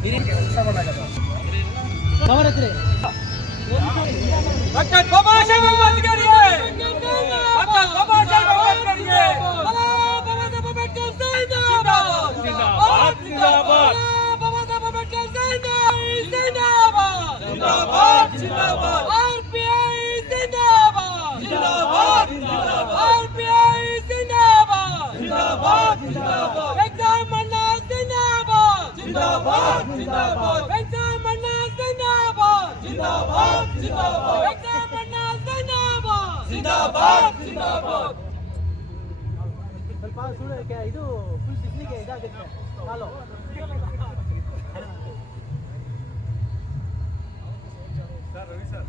डॉक्टर बाबा साहेब अंबेडकर डॉक्टर बाबा साहेब अंबेडकर बाबा साहेब अंबेडकर जिंदाबाद जिंदाबाद जिंदाबाद बाबा साहेब अंबेडकर जिंदाबाद जिंदाबाद जिंदाबाद आरपीआई जिंदाबाद जिंदाबाद जिंदाबाद आरपीआई जिंदाबाद जिंदाबाद जिंदाबाद एग्जाम मन्ना जिंदाबाद जिंदाबाद जिंदाबाद एग्जाम मन्ना जिंदाबाद जिंदाबाद जिंदाबाद एग्जाम मन्ना जिंदाबाद जिंदाबाद जिंदाबाद ಸ್ವಲ್ಪ ಸುಳ್ಳು ಇದು ಫುಲ್ ಸಿಗ್ಲಿಕ್ಕೆ ಇದಾಗುತ್ತೆ ಕಾಲು ಸರ್ ರವಿ ಸರ್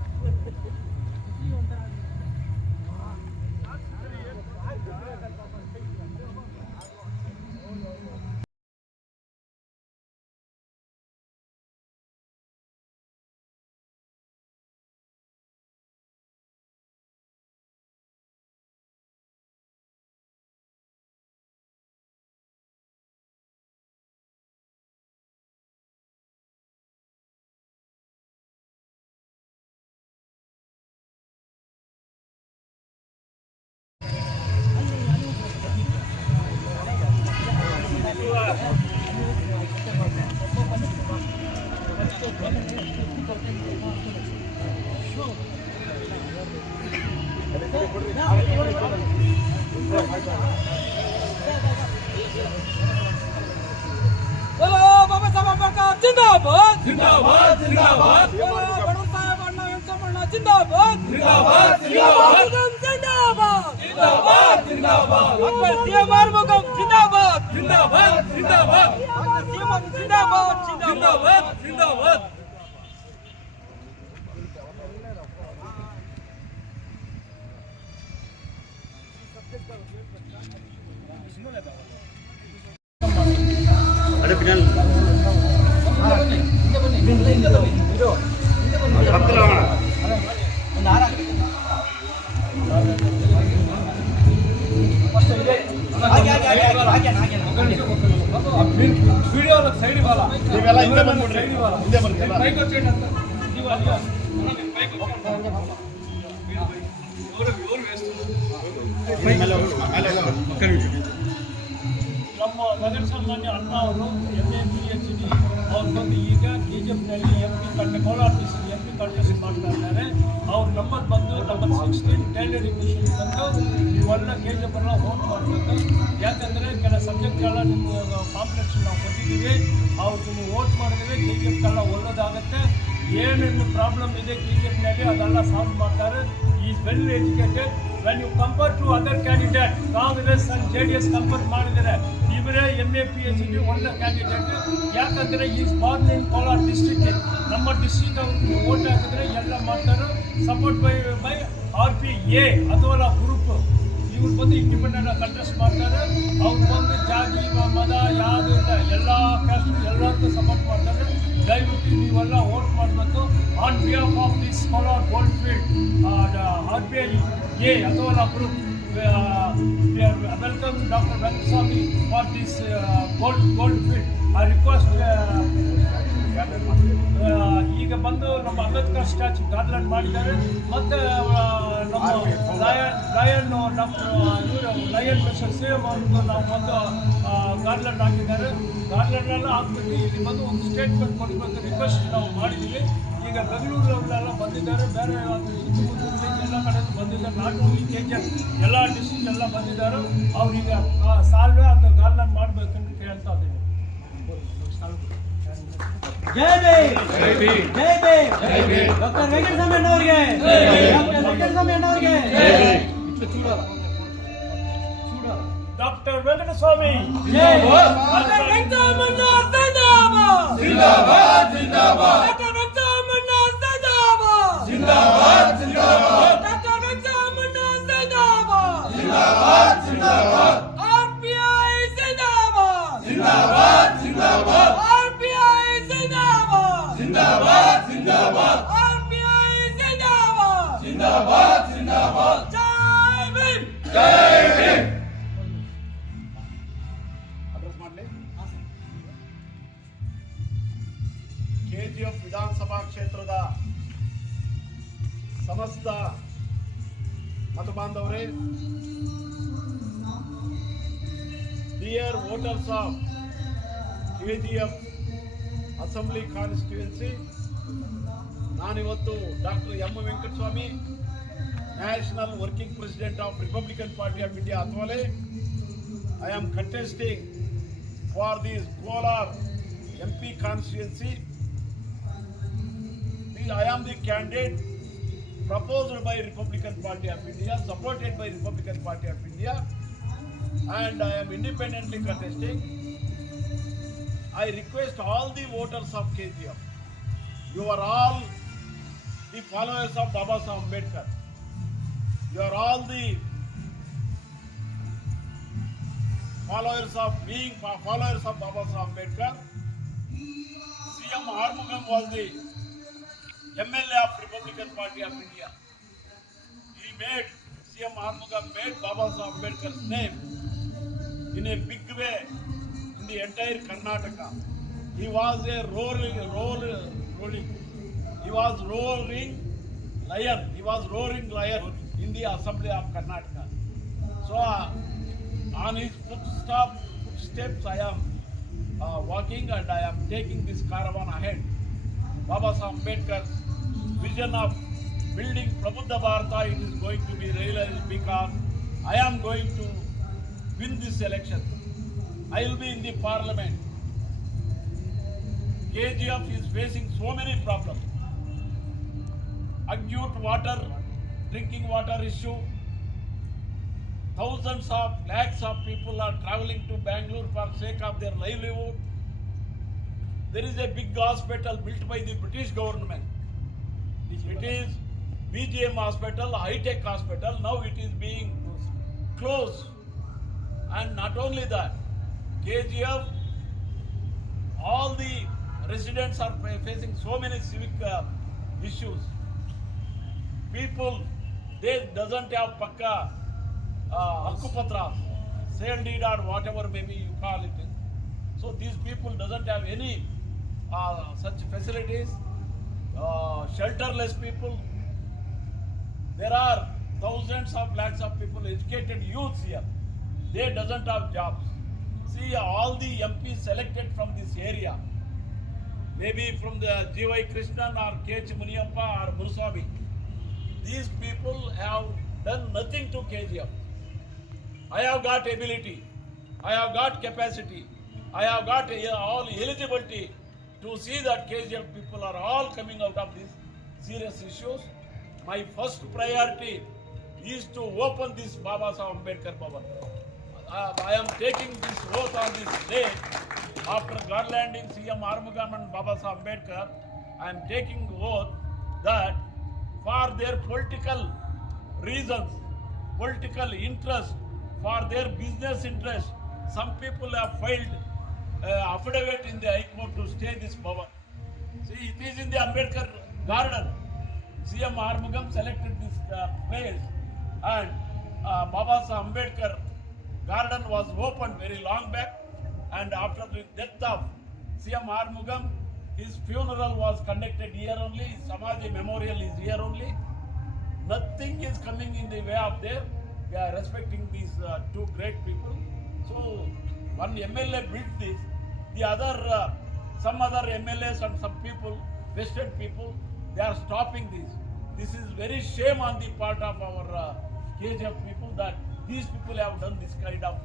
बोलो बाबा साहेब अंबेडकर जिंदाबाद जिंदाबाद जिंदाबाद बड़ो साहेब अन्ना वेंकटरमण जिंदाबाद जिंदाबाद जिंदाबाद जिंदाबाद जिंदाबाद जिंदाबाद डॉक्टर सीएम आरमुगम जिंदाबाद जिंदाबाद जिंदाबाद सीएम जिंदाबाद जिंदाबाद जिंदाबाद ada final वीडियो सैड वाला ಹಿಂದೆ ಬಂದ್ಬಿಡ್ರಿ ಹಿಂದೆ ಬರ್ತೀರಾ ಮೈಕ್ వచ్చేయండి ಅಂತ ನಮ್ಮ ನಗರ ಸಾಮಾನ್ಯ ಅಣ್ಣ ಅವರು MAPHD ಅವ್ರು ಬಂದು ಈಗ KGFನಲ್ಲಿ MP ಕೋಲಾರ ಡಿಸ್ಟ್ರಿಕ್ಟ್ MP ಕಂಟೆಸ್ಟ್ ಮಾಡ್ತಾ ಇದ್ದಾರೆ. ಅವ್ರ ನಂಬರ್ ಬಂದು ನಂಬರ್ 16 ಟೈಲರಿಂಗ್ ಮಿಷನ್ ಬಂದು ನೀವೆಲ್ಲ KGF ಎಲ್ಲ ವೋಟ್ ಮಾಡಬೇಕು. ಯಾಕಂದರೆ ಕೆಲ ಸಬ್ಜೆಕ್ಟ್ಗಳ ನಿಮ್ಮ ಕಾಂಪ್ಲೆಕ್ಸ್ ನಾವು ಕೊಟ್ಟಿದ್ದೀವಿ. ಅವ್ರು ನೀವು ವೋಟ್ ಮಾಡಿದ್ರೆ KGF ಎಲ್ಲ ಒಳ್ಳೆದಾಗುತ್ತೆ. ಏನೇನು ಪ್ರಾಬ್ಲಮ್ ಇದೆ KGFನಲ್ಲಿ ಅದೆಲ್ಲ ಸಾಲ್ವ್ ಮಾಡ್ತಾರೆ. Is well educated. When you compare to other candidate Congress and JDS compare ಮಾಡಿದರೆ ಇವರೇ MAPHD ಒಳ್ಳೆ ಕ್ಯಾಂಡಿಡೇಟ್. ಯಾಕಂದರೆ is born in Kolar district. ನಮ್ಮ ಡಿಸ್ಟ್ರಿಕ್ಟ್ ಅವ್ರಿಗೆ ವೋಟ್ ಹಾಕಿದ್ರೆ ಎಲ್ಲ ಮಾಡ್ತಾರೆ. ಸಪೋರ್ಟ್ ಬೈ RPA ಅಥವಾ ಗ್ರೂಪ್ ಇವ್ರು ಬಂದು ಇಂಡಿಪೆಂಡೆಂಟ್ ಕಂಟೆಸ್ಟ್ ಮಾಡ್ತಾರೆ. ಅವ್ರು ಬಂದು ಜಾತಿ ಮತ ಯಾವುದು ಇಲ್ಲ, ಎಲ್ಲ ಕ್ಯಾಸ್ಟ್ ಎಲ್ಲರಿಗೂ ಸಪೋರ್ಟ್ ಮಾಡ್ತಾರೆ. ದಯವಿಟ್ಟು ನೀವೆಲ್ಲ ವೋಟ್ ಮಾಡಬೇಕು. On behalf of this Kolar gold field RPA ಅಥವಾ group welcome doctor Venkataswamy for this gold field. I request ಈಗ ಬಂದು ನಮ್ಮ ಅಂಬೇಡ್ಕರ್ ಸ್ಟ್ಯಾಚ್ಯೂ ಗಾರ್ಲ್ಯಾಂಡ್ ಮಾಡಿದ್ದಾರೆ. ಮತ್ತು ನಮ್ಮ lion doctor lion mister CM ಅವ್ರಿಗೆ ನಾವು ಬಂದು ಗಾರ್ಲ್ಯಾಂಡ್ ಹಾಕಿದ್ದಾರೆ. ಗಾರ್ಲ್ಯಾಂಡೆಲ್ಲ ಹಾಕ್ಬಿಟ್ಟು ಇಲ್ಲಿ ಬಂದು ಒಂದು ಸ್ಟೇಟ್ಮೆಂಟ್ ಕೊಡಬೇಕು ರಿಕ್ವೆಸ್ಟ್ ನಾವು ಮಾಡಿದ್ದೀವಿ. ಈಗ ಬೆಂಗಳೂರಲ್ಲೆಲ್ಲ ಬಂದಿದ್ದಾರೆ, ಬೇರೆ ಸುತ್ತಮುತ್ತ ಎಲ್ಲ ಕಡೆಯಿಂದ ಬಂದಿದ್ದಾರೆ. ನಾಟ್ ಓನ್ಲಿ KGF ಎಲ್ಲ ಡಿಸ್ಟ್ರಿಕ್ಟ್ ಎಲ್ಲ ಬಂದಿದ್ದಾರೆ. ಅವ್ರೀಗ ಸಾಲ್ವೆ ಅದು ಗಾರ್ಲ್ಯಾಂಡ್ ಮಾಡಬೇಕಂತ ಕೇಳ್ತಾ ಇದ್ದೀನಿ. जय भीम जय भीम जय भीम जय भीम डॉक्टर वेंकटस्वामी अण्णवರಿಗೆ डॉक्टर वेंकटस्वामी अण्णवರಿಗೆ ಡಾಕ್ಟರ್ ವೆಂಕಟಸ್ವಾಮಿ जय डॉक्टर वेंकटस्वामी अण्णा जिंदाबाद जिंदाबाद जिंदाबाद डॉक्टर वेंकटस्वामी अण्णा जिंदाबाद जिंदाबाद जिंदाबाद डॉक्टर वेंकटस्वामी अण्णा जिंदाबाद जिंदाबाद जिंदाबाद RPI जिंदाबाद जिंदाबाद जिंदाबाद RPI जिंदाबाद जिंदाबाद जिंदाबाद RPI जिंदाबाद जिंदाबाद जिंदाबाद जय भीम जय भीम ಅಡ್ರೆಸ್ ಮಾಡಲಿ KGF ವಿಧಾನಸಭಾ ಕ್ಷೇತ್ರದ ಸಮಸ್ತ ಮತಬಾಂಧವರೇ, dear voters of KGF assembly constituency, ನಾನಿವತ್ತು doctor M Venkataswamy, national working president of republican party of India Athwale, I am contesting for this Kolar MP constituency. I am the candidate proposed by Republican Party of India, supported by Republican Party of India, and I am independently contesting. I request all the voters of KGF, you are all the followers of Baba Saheb Ambedkar. You are all the followers of Baba Saheb Ambedkar. CM Armugam was the MLA of Republican Party of India. CM Armugam made Baba Saheb Ambedkar's name in a big way in the entire Karnataka. He was a roaring lion in the Assembly of Karnataka. So on his footsteps I am walking, and I am taking this caravan ahead. Baba Saheb Ambedkar's vision of building Prabuddha Bharata, it is going to be realized because I am going to win this election. I will be in the parliament. KGF is facing so many problems. Acute drinking water issue. Thousands of lakhs of people are traveling to Bangalore for sake of their livelihood. There is a big hospital built by the British government. It is BGM Hospital, high-tech hospital. Now it is being closed. And not only that, KGF, all the residents are facing so many civic issues. People, they doesn't have pakka Hakkupatra, sale deed or whatever maybe you call it. So these people doesn't have any such facilities, shelterless people. There are thousands of lakhs of people, educated youths here. They doesn't have jobs. See, all the MPs selected from this area, maybe from the G.Y. Krishnan or K.H. Muniyappa or Muruswamy, these people have done nothing to KGF. I have got ability, I have got capacity, I have got all eligibility to see that KGF people are all coming out of these serious issues. My first priority is to open this Baba Saheb Ambedkar Bhavan. I am taking this oath on this day after garlanding CM Armugam and Baba Saheb Ambedkar. I am taking oath that for their political reasons, political interest, for their business interest, some people have filed affidavit in the High Court to stay this Bhavan. See, it is in the Ambedkar garden. CM Armugam selected this place, and Baba Saheb Ambedkar garden was opened very long back, and after the death of CM Armugam, his funeral was conducted here only, Samadhi memorial is here only. Nothing is coming in the way of there. We are respecting these two great people. So one MLA built this, the other, some other MLAs and some people, vested people, they are stopping this. This is very shame on the part of our KGF people that these people have done this kind of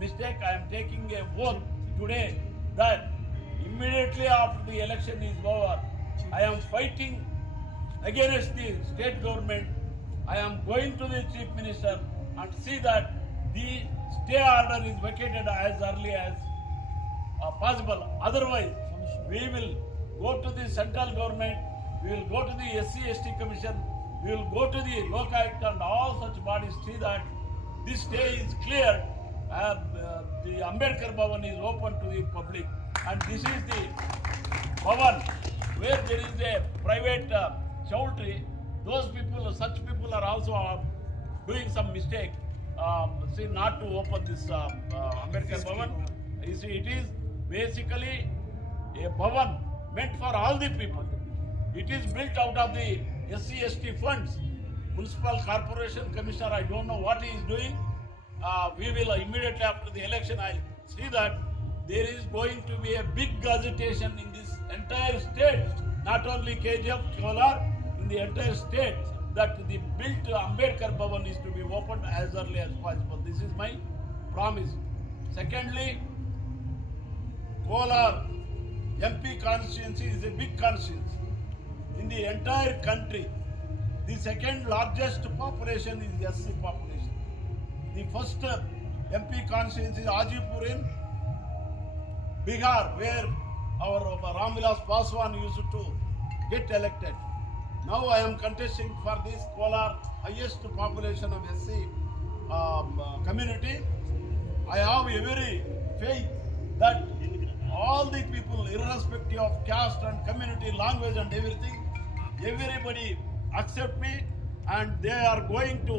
mistake. I am taking a vote today that immediately after the election is over, I am fighting against the state government. I am going to the Chief Minister and see that the stay order is vacated as early as possible. Otherwise, we will go to the central government, we will go to the SC/ST Commission, we will go to the Lokayukt and all such bodies, see that this stay is cleared. The Ambedkar Bhavan is open to the public, and this is the Bhavan where there is a private chowdhury. Those people, such people are also doing some mistake. See, not to open this Ambedkar Bhavan. You see, it is basically a Bhavan meant for all the people. It is built out of the SC/ST funds. Municipal Corporation Commissioner, I don't know what he is doing. We will immediately after the election, I see that there is going to be a big agitation in this entire state, not only KGF, Kolar, in the entire state, that the built Ambedkar Bhavan is to be opened as early as possible. This is my promise. Secondly, Kolar MP constituency is a big constituency. In the entire country, the second largest population is SC population. The first MP constituency is Hajipur in Bihar, where our Ramvilas Paswan used to get elected. Now I am contesting for this Kolar, highest population of SC community. I have every faith that all the people, irrespective of caste and community, language and everything, everybody accept me and they are going to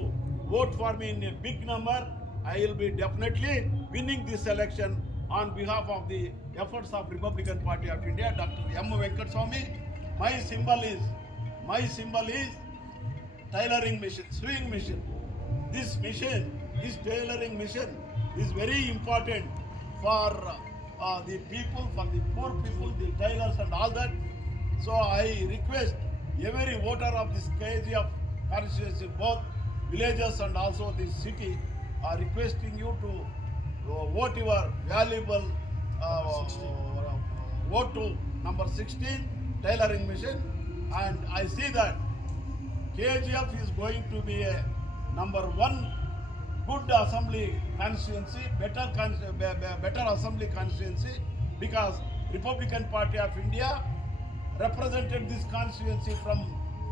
vote for me in a big number. I will be definitely winning this election on behalf of the efforts of Republican Party of India, Dr. M. Venkateswamy. My symbol is tailoring machine, sewing machine. This machine, this tailoring machine is very important for the people, for the poor people, the tailors and all that. So I request every voter of this KGF constituency, both villages and also the city, are requesting you to vote your valuable vote to number 16, tailoring machine. And I see that KGF is going to be a number one good assembly constituency, better assembly constituency, because Republican Party of India represented this constituency from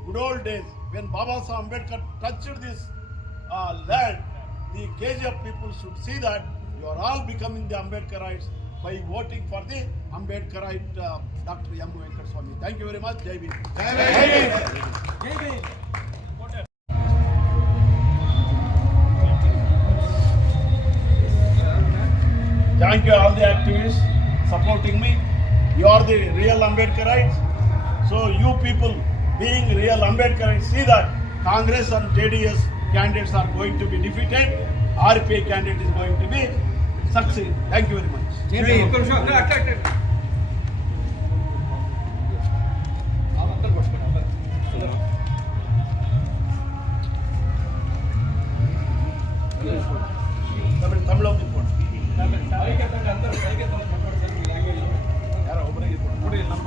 good old days. When Baba Saheb Ambedkar touched this land, the KGF people should see that you are all becoming the Ambedkarites by voting for the Ambedkarite Dr. M. Venkateswamy. Thank you very much. Jai Bhim. Jai Bhim. Thank you all the activists supporting me. You are the real Ambedkarites. So you people being real Ambedkarites, see that Congress and JDS candidates are going to be defeated. RPI candidate is going to be succeed. Thank you very much. Jai Bhim. Tamil ಯಾರೋ ಒಬ್ಬರಿಗೆ ಕೊಡಿ ನಮ್ಮ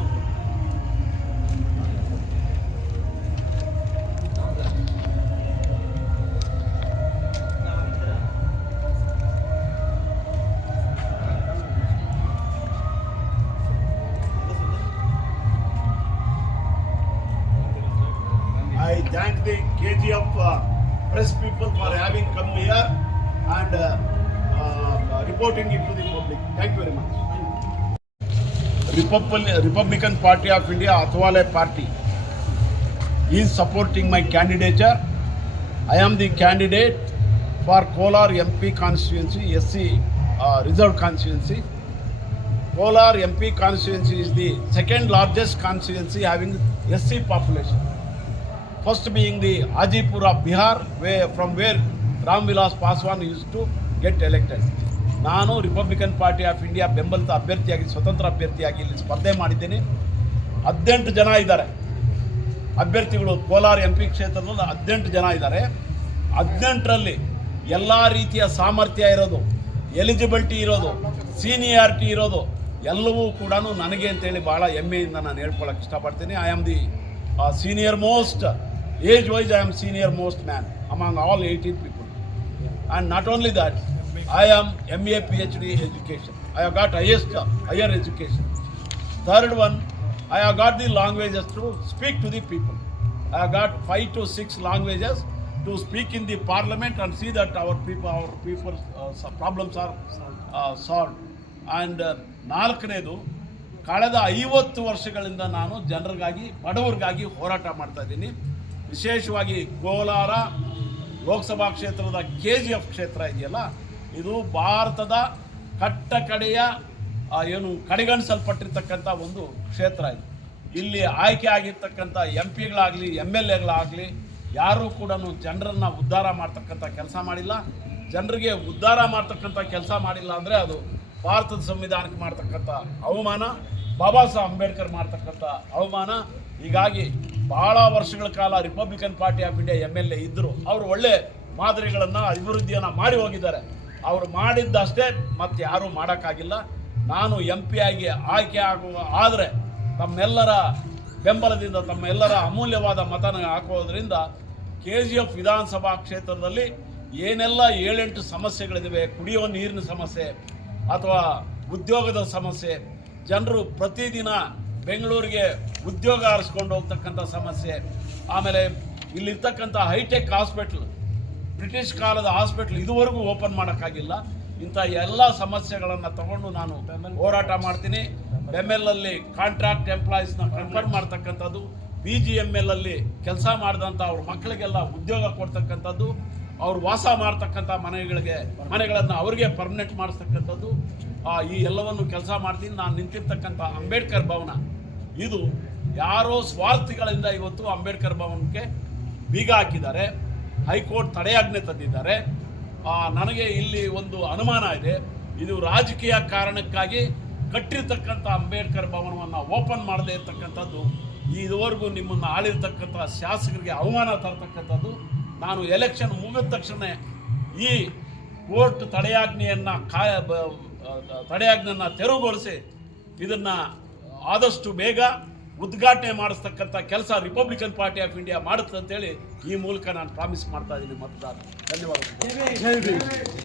I thank the KGF press people for having come here and reporting it to the public. Thank you very much. Republican Party of India, Athwale Party, is supporting my candidature. I am the candidate for Kolar MP constituency, SC reserved constituency. Kolar MP constituency is the second largest constituency having SC population. First being the Hajipur of Bihar, from where Ramvilas Paswan used to get elected. ನಾನು Republican party of India ಬೆಂಬಲಿತ ಅಭ್ಯರ್ಥಿಯಾಗಿ ಸ್ವತಂತ್ರ ಅಭ್ಯರ್ಥಿಯಾಗಿ ಇಲ್ಲಿ ಸ್ಪರ್ಧೆ ಮಾಡಿದ್ದೇನೆ. 18 ಜನ ಇದ್ದಾರೆ ಅಭ್ಯರ್ಥಿಗಳು. ಕೋಲಾರ MP ಕ್ಷೇತ್ರದಲ್ಲಿ 18 ಜನ ಇದ್ದಾರೆ. 18ರಲ್ಲಿ ಎಲ್ಲ ರೀತಿಯ ಸಾಮರ್ಥ್ಯ ಇರೋದು, ಎಲಿಜಿಬಿಲಿಟಿ ಇರೋದು, ಸೀನಿಯಾರಿಟಿ ಇರೋದು ಎಲ್ಲವೂ ಕೂಡ ನನಗೆ ಅಂತೇಳಿ ಭಾಳ ಹೆಮ್ಮೆಯಿಂದ ನಾನು ಹೇಳ್ಕೊಳ್ಳೋಕೆ ಇಷ್ಟಪಡ್ತೀನಿ. I am the senior most, age wise I am senior most man among all 18 people. And not only that, I am MA PhD education. I have got higher education. Third one, I have got the languages to speak to the people. I have got 5 to 6 languages to speak in the parliament and see that our people's problems are solved. And ನಾಲ್ಕನೇದು, ಕಳೆದ 50 ವರ್ಷಗಳಿಂದ ನಾನು ಜನರಿಗಾಗಿ, ಬಡವರಿಗಾಗಿ ಹೋರಾಟ ಮಾಡ್ತಾ ಇದ್ದೀನಿ. ವಿಶೇಷವಾಗಿ ಕೋಲಾರ ಲೋಕಸಭಾ ಕ್ಷೇತ್ರದ KGF ಕ್ಷೇತ್ರ ಇದೆಯಲ್ಲ, ಇದು ಭಾರತದ ಕಟ್ಟ ಕಡೆಯ ಏನು ಕಡೆಗಣಿಸಲ್ಪಟ್ಟಿರ್ತಕ್ಕಂಥ ಒಂದು ಕ್ಷೇತ್ರ ಇದು. ಇಲ್ಲಿ ಆಯ್ಕೆ ಆಗಿರ್ತಕ್ಕಂಥ MP ಗಳಾಗಲಿ MLAಗಳಾಗಲಿ ಯಾರೂ ಕೂಡ ಜನರನ್ನು ಉದ್ಧಾರ ಮಾಡ್ತಕ್ಕಂಥ ಕೆಲಸ ಮಾಡಿಲ್ಲ. ಜನರಿಗೆ ಉದ್ಧಾರ ಮಾಡ್ತಕ್ಕಂಥ ಕೆಲಸ ಮಾಡಿಲ್ಲ ಅಂದರೆ ಅದು ಭಾರತದ ಸಂವಿಧಾನಕ್ಕೆ ಮಾಡ್ತಕ್ಕಂಥ ಅವಮಾನ, ಬಾಬಾ ಸಾಹೇಬ್ ಅಂಬೇಡ್ಕರ್ ಮಾಡ್ತಕ್ಕಂಥ ಅವಮಾನ. ಹೀಗಾಗಿ ಬಹಳ ವರ್ಷಗಳ ಕಾಲ Republican party of India MLA ಇದ್ದರು. ಅವರು ಒಳ್ಳೆ ಮಾದರಿಗಳನ್ನು ಅಭಿವೃದ್ಧಿಯನ್ನು ಮಾಡಿ ಹೋಗಿದ್ದಾರೆ. ಅವರು ಮಾಡಿದ್ದಷ್ಟೇ ಮತ್ತೆ ಯಾರೂ ಮಾಡೋಕ್ಕಾಗಿಲ್ಲ. ನಾನು MP ಆಗಿ ಆಯ್ಕೆ ಆದರೆ ತಮ್ಮೆಲ್ಲರ ಬೆಂಬಲದಿಂದ, ತಮ್ಮೆಲ್ಲರ ಅಮೂಲ್ಯವಾದ ಮತನ ಹಾಕೋದ್ರಿಂದ KGF ವಿಧಾನಸಭಾ ಕ್ಷೇತ್ರದಲ್ಲಿ ಏನೆಲ್ಲ 7-8 ಸಮಸ್ಯೆಗಳಿವೆ, ಕುಡಿಯುವ ನೀರಿನ ಸಮಸ್ಯೆ ಅಥವಾ ಉದ್ಯೋಗದ ಸಮಸ್ಯೆ, ಜನರು ಪ್ರತಿದಿನ ಬೆಂಗಳೂರಿಗೆ ಉದ್ಯೋಗ ಆರಿಸ್ಕೊಂಡು ಹೋಗ್ತಕ್ಕಂಥ ಸಮಸ್ಯೆ, ಆಮೇಲೆ ಇಲ್ಲಿರ್ತಕ್ಕಂಥ ಹೈಟೆಕ್ ಹಾಸ್ಪಿಟ್ಲ್, ಬ್ರಿಟಿಷ್ ಕಾಲದ ಹಾಸ್ಪಿಟ್ಲ್ ಇದುವರೆಗೂ ಓಪನ್ ಮಾಡೋಕ್ಕಾಗಿಲ್ಲ. ಇಂಥ ಎಲ್ಲ ಸಮಸ್ಯೆಗಳನ್ನು ತಗೊಂಡು ನಾನು ಹೋರಾಟ ಮಾಡ್ತೀನಿ. ML ಕಾಂಟ್ರಾಕ್ಟ್ ಎಂಪ್ಲಾಯೀಸ್ನ ಕನ್ಫರ್ಮ್ ಮಾಡ್ತಕ್ಕಂಥದ್ದು, BGML ಕೆಲಸ ಮಾಡಿದಂಥ ಅವ್ರ ಮಕ್ಕಳಿಗೆಲ್ಲ ಉದ್ಯೋಗ ಕೊಡ್ತಕ್ಕಂಥದ್ದು, ಅವ್ರು ವಾಸ ಮಾಡ್ತಕ್ಕಂಥ ಮನೆಗಳನ್ನು ಅವ್ರಿಗೆ ಪರ್ಮನೆಂಟ್ ಮಾಡಿಸ್ತಕ್ಕಂಥದ್ದು, ಈ ಎಲ್ಲವನ್ನು ಕೆಲಸ ಮಾಡ್ತೀನಿ. ನಾನು ನಿಂತಿರ್ತಕ್ಕಂಥ ಅಂಬೇಡ್ಕರ್ ಭವನ ಇದು ಯಾರೋ ಸ್ವಾರ್ಥಿಗಳಿಂದ ಇವತ್ತು ಅಂಬೇಡ್ಕರ್ ಭವನಕ್ಕೆ ಬೀಗ ಹಾಕಿದ್ದಾರೆ, ಹೈಕೋರ್ಟ್ ತಡೆಯಾಜ್ಞೆ ತಂದಿದ್ದಾರೆ. ನನಗೆ ಇಲ್ಲಿ ಒಂದು ಅನುಮಾನ ಇದೆ, ಇದು ರಾಜಕೀಯ ಕಾರಣಕ್ಕಾಗಿ ಕಟ್ಟಿರ್ತಕ್ಕಂಥ ಅಂಬೇಡ್ಕರ್ ಭವನವನ್ನು ಓಪನ್ ಮಾಡದೇ ಇರತಕ್ಕಂಥದ್ದು, ಇದುವರೆಗೂ ನಿಮ್ಮನ್ನು ಆಳಿರ್ತಕ್ಕಂಥ ಶಾಸಕರಿಗೆ ಅವಮಾನ ತರತಕ್ಕಂಥದ್ದು. ನಾನು ಎಲೆಕ್ಷನ್ ಮುಗಿದ ತಕ್ಷಣ ಈ ಕೋರ್ಟ್ ತಡೆಯಾಜ್ಞೆಯನ್ನು ತೆರವುಗೊಳಿಸಿ ಇದನ್ನು ಆದಷ್ಟು ಬೇಗ ಉದ್ಘಾಟನೆ ಮಾಡಿಸ್ತಕ್ಕಂಥ ಕೆಲಸ ರಿಪಬ್ಲಿಕನ್ ಪಾರ್ಟಿ ಆಫ್ ಇಂಡಿಯಾ ಮಾಡುತ್ತೆ ಅಂತೇಳಿ ಈ ಮೂಲಕ ನಾನು ಪ್ರಾಮಿಸ್ ಮಾಡ್ತಾ ಇದ್ದೀನಿ ಮತದಾರರು. ಧನ್ಯವಾದಗಳು.